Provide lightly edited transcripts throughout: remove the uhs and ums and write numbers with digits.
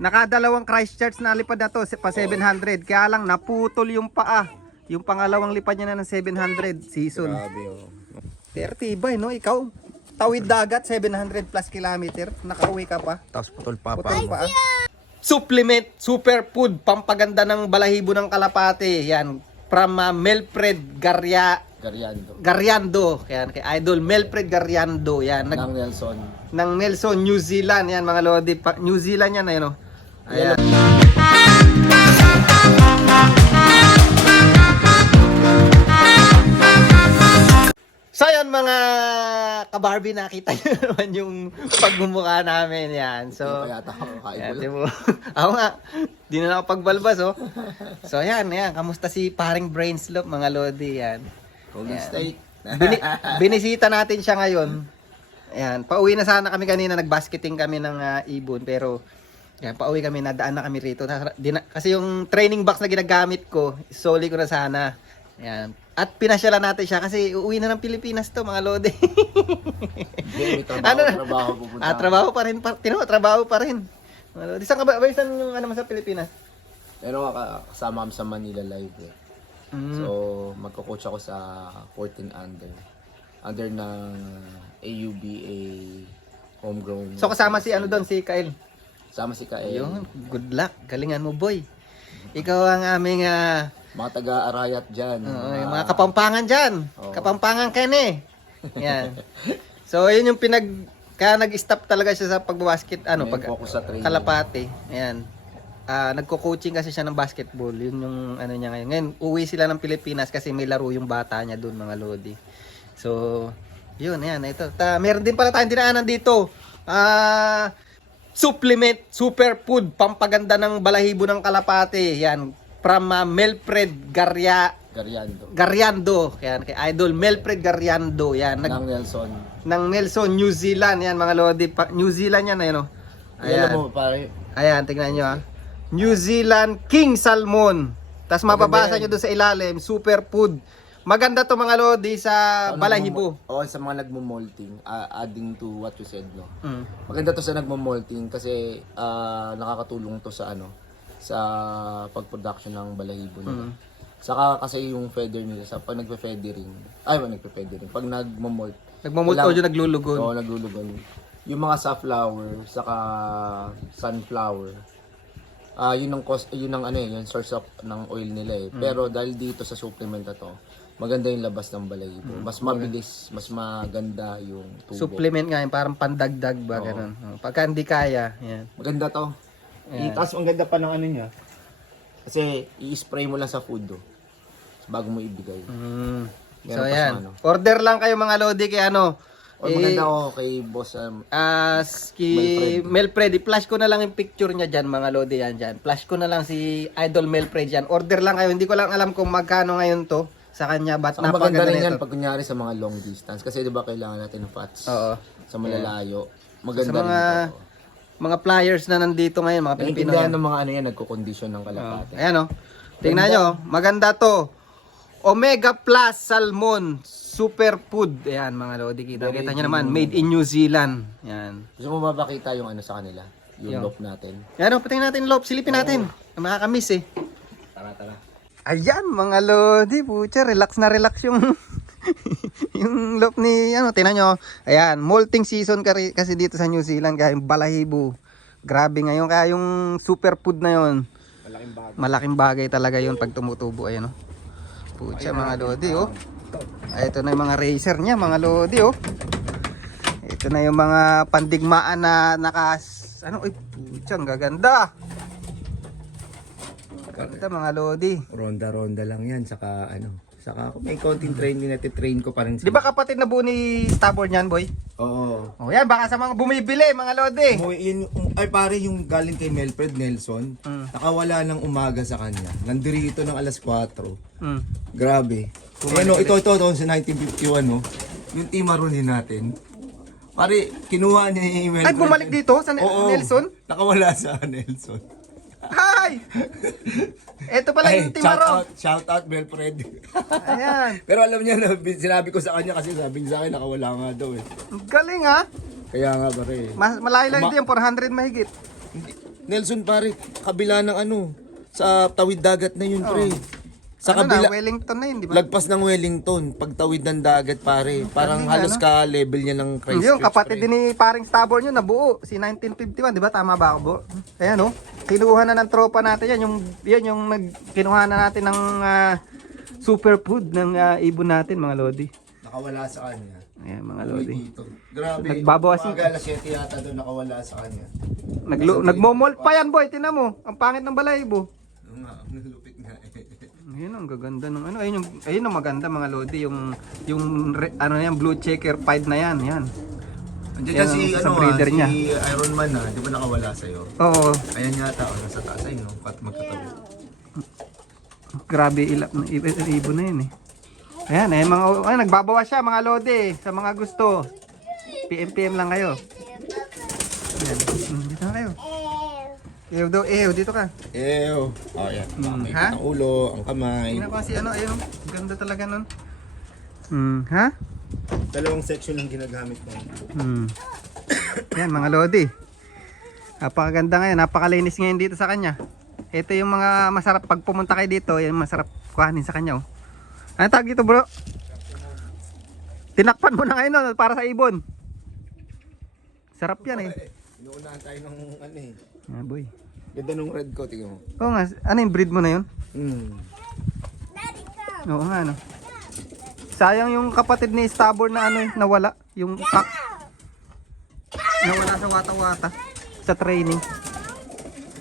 Nakadalawang Christchurch na lipad na to pa 700. Kaya lang naputol yung paa. Yung pangalawang lipad niya na ng 700 season. Grabe oh. 30 ba no? Ikaw, tawid dagat 700 plus kilometer. Nakauwi ka pa. Tapos putol pa Putol paa. Supplement, superfood, pampaganda ng balahibo ng kalapate. Yan, from Melfred Gariando. Yan, kay Idol Melfred Gariando. Yan, Ng Nelson. ng Nelson, New Zealand. Yan, mga lodi. New Zealand yan, ayun, no? Ayan. So yan mga ka-Barbie, nakita nyo naman yung pagmumukha namin yan. So, Kaya ako yan, diba? Ako nga, di na ako pagbalbas, oh. So yan, kamusta si paring Brainslop, mga lodi, yan. Golden State. Binisita natin siya ngayon. Ayan, pauwi na sana kami kanina, nagbasketing kami ng ibon, pero yan, pauwi kami, nadaan na kami rito. Kasi yung training box na ginagamit ko, soli ko na sana. Ayan. At pinasyalan natin siya kasi uuwi na ng Pilipinas to, mga lodi. May trabaho pupunta. Trabaho pa rin. Trabaho pa rin. Mga lodi. Saan ka ba? Saan yung ano sa Pilipinas? Pero kasama kami sa Manila Live eh. So, magko-coach ako sa 14 under. Under ng AUBA homegrown. So kasama si ano doon, si Kyle. Kasama si Kael. Ayun, good luck. Galingan mo, boy. Ikaw ang aming Mga taga-Arayat dyan. yung mga kapampangan dyan. Oo. Kapampangan Ken eh. Yan. So, yun yung kaya nag-stop talaga siya sa pagbabasket, Focus sa training. kalapate. Ayan. Nagko-coaching kasi siya ng basketball. Yun yung ano niya ngayon. Ngayon, uwi sila ng Pilipinas kasi may laro yung bata niya doon, mga lodi. So, yun, ayan. Ito. Meron din pala tayong dinaanan dito. Supplement, superfood, pampaganda ng balahibo ng kalapate. Yan. From Melfred Gariando. Yan, kay Idol Melfred Gariando. Yan. Ng Nelson. Ng Nelson, New Zealand. Yan, mga lodi. New Zealand yan, ayun, no? Ayan. Alam mo, pare. Ayan, tingnan nyo, New Zealand King Salmon. Tapos mababasa nyo doon sa ilalim, superfood. Maganda to, mga lodi, sa balahibo. Oo, sa mga nagmo-molting, adding to what you said, no. Mm. Maganda to sa nagmo-molting kasi nakakatulong to sa sa pag-production ng balahibo nila. Saka kasi yung feather nila sa pag nagpe-feathering. Pag nagmo-molt. Nagmamolt o yung naglulugon. Oo, naglulugon. Yung mga safflower, saka sunflower. Yun ang source of ng oil nila eh. Pero dahil dito sa supplement na to, maganda yung labas ng balahibo. Mas mabilis, mas maganda yung tubo. Supplement nga yun, parang pandagdag ba, ganun. Pagka hindi kaya, yan. Maganda to. Tapos ang ganda pa ng ano niya. Kasi i-spray mo lang sa food bago mo ibigay. So pa yan. sa Order lang kayo, mga lodi, kay maganda kay boss. Melfred, i-flash ko na lang yung picture niya dyan, mga lodi, yan dyan. Flash ko na lang si Idol Melfred dyan. Order lang kayo. Hindi ko lang alam kung magkano ngayon to sa kanya. Ba't Maganda rin yan nito. pag kunyari sa mga long distance. Kasi diba kailangan natin ng fats. Oo. Sa malalayo. Maganda Sa mga flyers na nandito ngayon, mga Pilipino yan. yan. Ng mga nagko-condition ng kalapate. Ayan, tingnan nyo, maganda to. Omega Plus Salmon Superfood. Ayan, mga lodi, kita nyo naman, made in New Zealand. Ayan. Gusto mo mapakita yung sa kanila? Yung loaf natin. Ayan, patingin natin loaf, silipin natin. Makakamiss eh. Tara. Ayan, mga lodi, pucha, relax na relax yung yung loaf ni, tingnan nyo. Ayan, molting season kasi dito sa New Zealand, kaya yung balahibo. Grabe ngayon, kaya yung superfood na yon. Malaking bagay talaga yun pag tumutubo, ayan, Pucha, mga lodi, ito na yung mga racer niya, mga lodi, Ito na yung mga pandigmaan na pucha, ang gaganda. Ganda, mga lodi. Ronda-ronda lang yan. Saka kung may konting training natin, train ko pa rin. Di ba kapatid na buo ni Starboard yan, boy? Oo. Yan, baka sa mga bumibili, mga lodi. Pare, yung galing kay Melfred Nelson, nakawala ng umaga sa kanya. Nandirito ng alas 4. Grabe. Ito, sa 1951, yung Timarunin natin. Pare, kinuha niya yung Melfred. Ay, bumalik dito sa Nelson? Nakawala sa Nelson. Hi! Ito pala yung Timaro. Shout out Melfred. Ayan. Pero alam niya na, sinabi ko sa kanya kasi sabi niya sa akin, nakawala nga daw eh. Galing, ha? Kaya nga pare. Malayo lang din, 400 mahigit. Nelson pare, kabila ng ano, sa tawid dagat na yun pre. Sa Ano kabila, na, Wellington na yun, di ba? lagpas ng Wellington, pagtawid ng dagat pare. Parang Galing, halos ano? ka level niya ng Christchurch. Yung kapatid pre. din ni paring Stabor nyo, nabuo. Si 1951, di ba? Tama ba ako, Bo? Ayan, oh. Kinuha na ng tropa natin yan. Yung kinuha na natin ng superfood ng ibon natin, mga Lodi. Nakawala sa kanya. Ayan, mga Uy, Lodi. dito. Grabe. Nagbabawas Umaga, alas 7 yata doon nakawala sa kanya. Nagmomolt pa yan, boy. Tinan mo. Ang pangit ng balahibo. Oo nga, ang lupit nga eh. Ayun ang gaganda ng ano. Ayun ang maganda, mga Lodi. Ano yan, blue checker pied na yan. Yan. Andiyan Yan dyan si, ang sa ano, breeder si niya. Iron Man di ba nakawala sa'yo? Oo. Ayan yata, nasa taas ay no, magkatabi. Grabe ilap ng ibon na yun eh. Ayan, nagbabawas siya mga Lodi. Sa mga gusto. PM lang kayo. Ayan. Dito na kayo. Dito ka. Ew. Oh, yan. May Ha? ang ulo, ang kamay. Tingnan ko kasi ayun. Ganda talaga nun. Ha? Dalawang section ang ginagamit ko. Yan mga Lodi. Napakaganda ngayon, napakalinis ngayon dito sa kanya. Ito yung mga masarap pag pumunta kayo dito, yung masarap kuhanin sa kanya. Oh. Ano tawag dito, bro? Tinakpan mo na ngayon no, para sa ibon. Sarap yan eh. Inuunahan tayo ng ano eh. Ah, boy. Ganda nung red ko, tingnan mo. Oo nga, ano yung breed mo na yun? Oo nga, no. Sayang yung kapatid ni Stabor na ano eh, nawala. Yung cock. Nawala sa wata-wata. Sa training.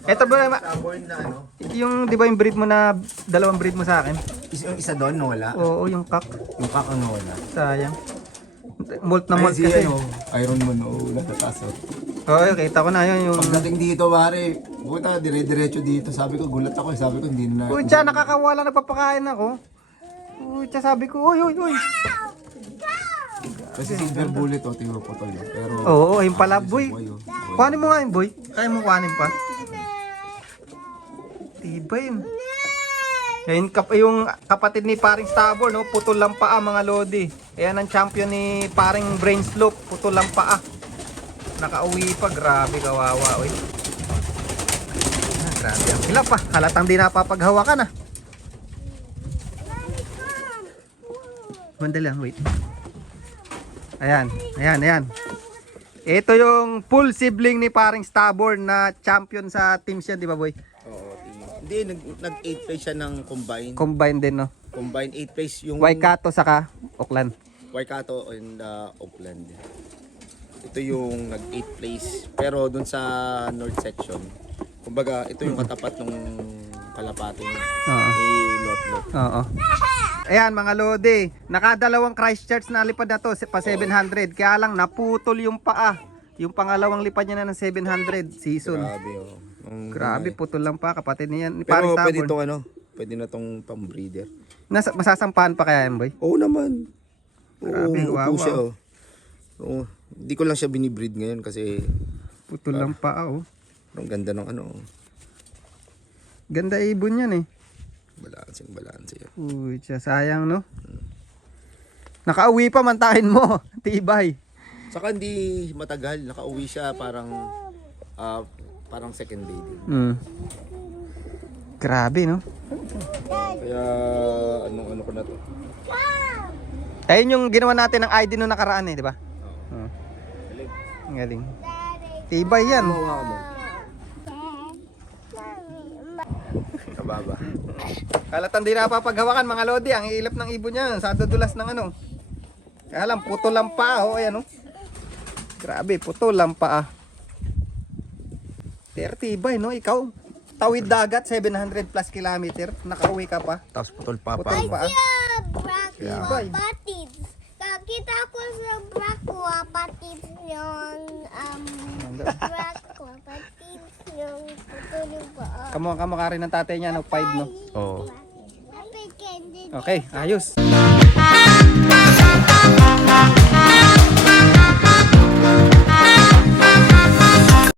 Ito ba, Stubborn na ano? yung di ba yung breed mo na, dalawang breed mo sa akin? Yung isa doon nawala. Oo, yung cock. Yung kakang nawala. Sayang. Molt na molt si kasi. ano, Iron Man natatasot. Oo, kita ko na yun yung... Pagdating dito pare, puta dire-diretso dito. Sabi ko gulat ako, sabi ko hindi na. Uy, tiyan, nakakawala, nagpapakain ako. Uy, tiyan, sabi ko, uy. Kasi silver bullet tingnan mo putol. Pero Oo, ayun pala, boy. boy, oh. Kuhanin mo nga yun, boy. Kaya mo kuhanin pa. Diba yun? Ayun, yung kapatid ni paring Stabor, no? Putol lang paa, mga Lodi. Ayan ang champion ni paring Brain Slope. Putol lang paa. Nakauwi pa, grabe kawawa, uy. Grabe ang hilap pa. Halatang di napapaghawakan ah. Mandali lang, wait. Ayan. Ito yung full sibling ni paring Stabor na champion sa teams yan, di ba, boy? Oo, hindi nag 8 place siya ng combine. Combined din, no? Combine 8 place yung Waikato saka Auckland. Waikato and Auckland. Ito yung nag 8 place pero dun sa north section. Kumbaga, ito yung katapat ng kalapati niya. Oo. Ni Lot. Oo. Ayan mga Lodi, nakadalawang Christchurch na lipad na to pa 700. Kaya lang naputol yung paa. Yung pangalawang lipad niya na ng 700 season. Grabe oh. Grabe, putol lang pa kapatid niya. Ni Pero paring pwede Stabor. itong ano, pwede na tong pang-breeder. Masasampahan pa kaya yan, boy? Oo naman. Grabe, Oo, wow, upo siya wow. oh. Oo. Hindi ko lang siya binibreed ngayon kasi Putol lang paa, oh. ang ganda ng ano. Ganda ibon yan eh. Balanse yan. Uy, siya, sayang no? Nakauwi pa, mantahin mo. Tibay. Saka hindi matagal, nakauwi siya parang second day din. Grabe no? Kaya ano ko na to. Ayun yung ginawa natin ng ID nung nakaraan eh, di ba? Oo. Ang galing. Tibay yan. Mawa mo. Kababa. Kalatan di napapaghawakan mga Lodi. Ang ilap ng ibon niya. Sa dudulas ng ano. Kaya lang, putol lang pa. Oh, ayan oh. Grabe, putol lang pa. 30 tibay no? Ikaw, tawid dagat, 700 plus kilometer. Nakauwi ka pa. Tapos putol pa. Putol pa. Tibay. Patids. Kakita ko sa Brakwa, patids yung, Brakwa, patids yung putulong pa. Kamukha rin ng tatay niya, no? 5 no? Oo. Happy candy. Okay, ayos.